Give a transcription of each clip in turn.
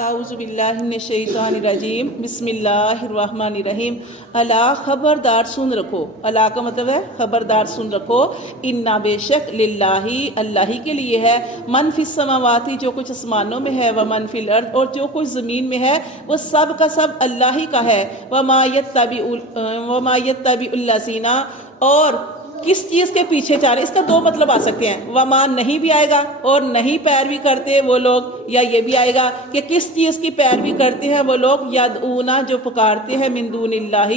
اعوذ باللہ من الشیطان الرجیم بسم اللہ الرحمن الرحیم۔ الا خبردار سن رکھو، الا کا مطلب ہے خبردار سن رکھو، انا بے شک للہ اللہ ہی کے لیے ہے، من فی السماوات جو کچھ آسمانوں میں ہے، ومن فی الارض اور جو کچھ زمین میں ہے، وہ سب کا سب اللہ ہی کا ہے، وما یتبع الذین اور کس چیز کے پیچھے چل رہے، اس کا دو مطلب آ سکتے ہیں، وما نہیں بھی آئے گا اور نہیں پیروی کرتے وہ لوگ، یا یہ بھی آئے گا کہ کس چیز کی پیروی کرتے ہیں وہ لوگ، یدعونا جو پکارتے ہیں، من دون اللہ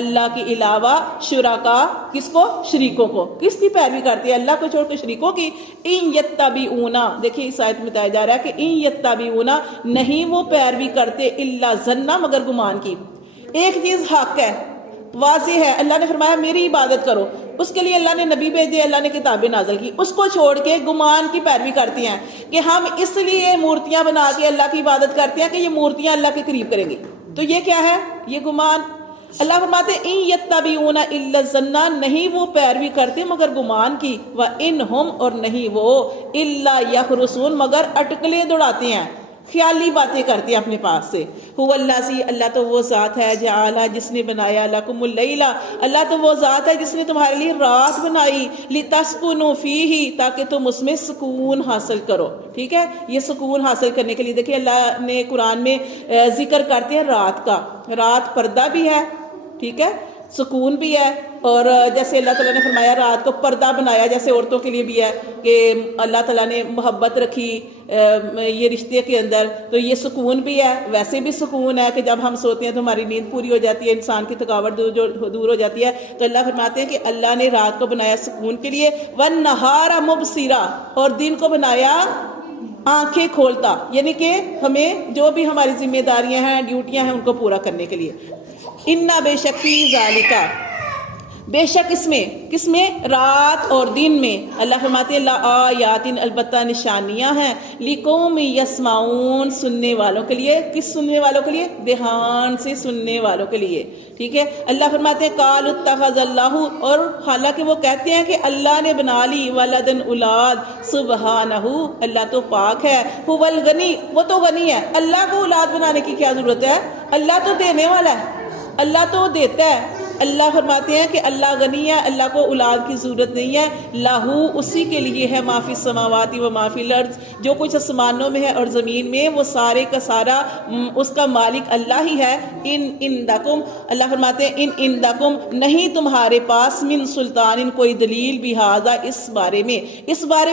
اللہ کے علاوہ، شرکا کس کو، شریکوں کو، کس کی پیروی کرتے ہیں، اللہ کو چھوڑ کے شریکوں کی، ان یتبعونا دیکھیں اس آیت میں بتایا جا رہا ہے کہ ان یتبعونا نہیں وہ پیروی کرتے، الا ظن مگر گمان کی۔ ایک چیز حق ہے، واضح ہے، اللہ نے فرمایا میری عبادت کرو، اس کے لیے اللہ نے نبی بھیجے، اللہ نے کتابیں نازل کی، اس کو چھوڑ کے گمان کی پیروی کرتی ہیں کہ ہم اس لیے مورتیاں بنا کے اللہ کی عبادت کرتے ہیں کہ یہ مورتیاں اللہ کے قریب کریں گی، تو یہ کیا ہے، یہ گمان۔ اللہ فرماتے ہیں ان یتبعون الا الظن نہیں وہ پیروی کرتے مگر گمان کی، وانہم اور نہیں وہ الا یخرصون مگر اٹکلیں دوڑاتے ہیں، خیالی باتیں کرتے ہیں اپنے پاس سے۔ هو الذی اللہ تو وہ ذات ہے، جعل جس نے بنایا، لکم اللیل اللہ تو وہ ذات ہے جس نے تمہارے لیے رات بنائی، لتسکنوا فیہ تاکہ تم اس میں سکون حاصل کرو، ٹھیک ہے، یہ سکون حاصل کرنے کے لیے دیکھیں اللہ نے قرآن میں ذکر کرتے ہیں رات کا، رات پردہ بھی ہے، ٹھیک ہے، سکون بھی ہے، اور جیسے اللہ تعالیٰ نے فرمایا رات کو پردہ بنایا، جیسے عورتوں کے لیے بھی ہے کہ اللہ تعالیٰ نے محبت رکھی یہ رشتے کے اندر، تو یہ سکون بھی ہے، ویسے بھی سکون ہے کہ جب ہم سوتے ہیں تو ہماری نیند پوری ہو جاتی ہے، انسان کی تھکاوٹ دور ہو جاتی ہے، تو اللہ فرماتے ہیں کہ اللہ نے رات کو بنایا سکون کے لیے، وَالنَّهَارَ مُبْصِرًا اور دن کو بنایا آنکھیں کھولتا، یعنی کہ ہمیں جو بھی ہماری ذمہ داریاں ہیں، ڈیوٹیاں ہیں، ان کو پورا کرنے کے لیے۔ اِنَّا بے شک فی ذَلِکَ بے شک اس میں، کس میں، رات اور دن میں، اللہ فرماتے ہیں لآیات البتہ نشانیاں ہیں، لقوم یسمعون سننے والوں کے لیے، کس سننے والوں کے لیے، دھیان سے سننے والوں کے لیے، ٹھیک ہے۔ اللہ فرماتے ہیں قالوا اتخذ اللہ اور حالانکہ وہ کہتے ہیں کہ اللہ نے بنا لی ولدن اولاد، سبحانہ اللہ تو پاک ہے، هو الغنی وہ تو غنی ہے، اللہ کو اولاد بنانے کی کیا ضرورت ہے، اللہ تو دینے والا ہے، اللہ تو دیتا ہے۔ اللہ فرماتے ہیں کہ اللہ غنی ہے، اللہ کو اولاد کی ضرورت نہیں ہے، لاہو اسی کے لیے ہے، ما فی السماوات و ما فی الارض جو کچھ آسمانوں میں ہے اور زمین میں، وہ سارے کا سارا اس کا مالک اللہ ہی ہے۔ ان اندکم اللہ فرماتے ہیں ان اندکم نہیں تمہارے پاس من سلطان کوئی دلیل بہذا اس بارے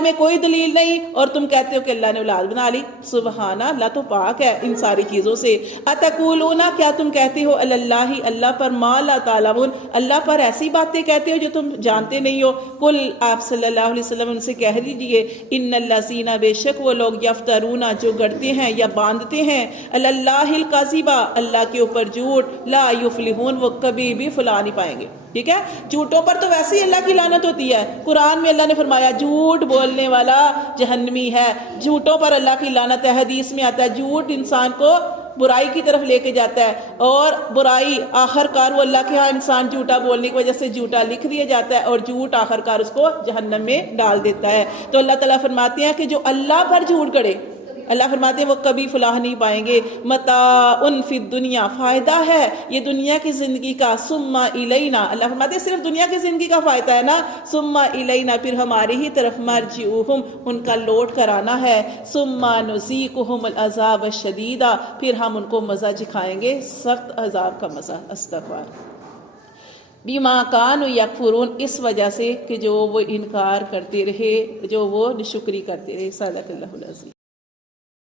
میں کوئی دلیل نہیں، اور تم کہتے ہو کہ اللہ نے اولاد بنا لی، سبحانہ اللہ تو پاک ہے ان ساری چیزوں سے۔ اتقولون کیا تم کہتے ہو اللہ اللہ پر ما لا تعلمون اللہ پر ایسی باتیں کہتے ہو جو تم جانتے نہیں ہو، قل آپ صلی اللہ علیہ وسلم ان سے کہہ دیجئے ان الذین بے شک وہ لوگ یفترون جو گڑتے ہیں یا باندھتے ہیں، علی اللہ الکذب اللہ کے اوپر جھوٹ، لا یفلحون وہ کبھی بھی فلاح نہیں پائیں گے، ٹھیک ہے۔ جھوٹوں پر تو ویسے ہی اللہ کی لعنت ہوتی ہے، قرآن میں اللہ نے فرمایا جھوٹ بولنے والا جہنمی ہے، جھوٹوں پر اللہ کی لعنت ہے، حدیث میں آتا ہے جھوٹ انسان کو برائی کی طرف لے کے جاتا ہے، اور برائی آخر کار وہ اللہ کے ہاں انسان جھوٹا بولنے کی وجہ سے جھوٹا لکھ دیا جاتا ہے، اور جھوٹ آخر کار اس کو جہنم میں ڈال دیتا ہے۔ تو اللہ تعالیٰ فرماتے ہیں کہ جو اللہ پر جھوٹ گڑے، اللہ فرماتے ہیں وہ کبھی فلاح نہیں پائیں گے۔ متاع فی الدنیا فائدہ ہے یہ دنیا کی زندگی کا، ثم الینا اللہ فرماتے ہیں صرف دنیا کی زندگی کا فائدہ ہے نا، ثم الینا پھر ہماری ہی طرف مرجعہم ان کا لوٹ کر آنا ہے، ثم نذیقہم العذاب الشدید پھر ہم ان کو مزہ چکھائیں گے سخت عذاب کا مزہ۔ استغفار بما کانوا یکفرون اس وجہ سے کہ جو وہ انکار کرتے رہے، جو وہ ناشکری کرتے رہے۔ صدق اللہ العظیم۔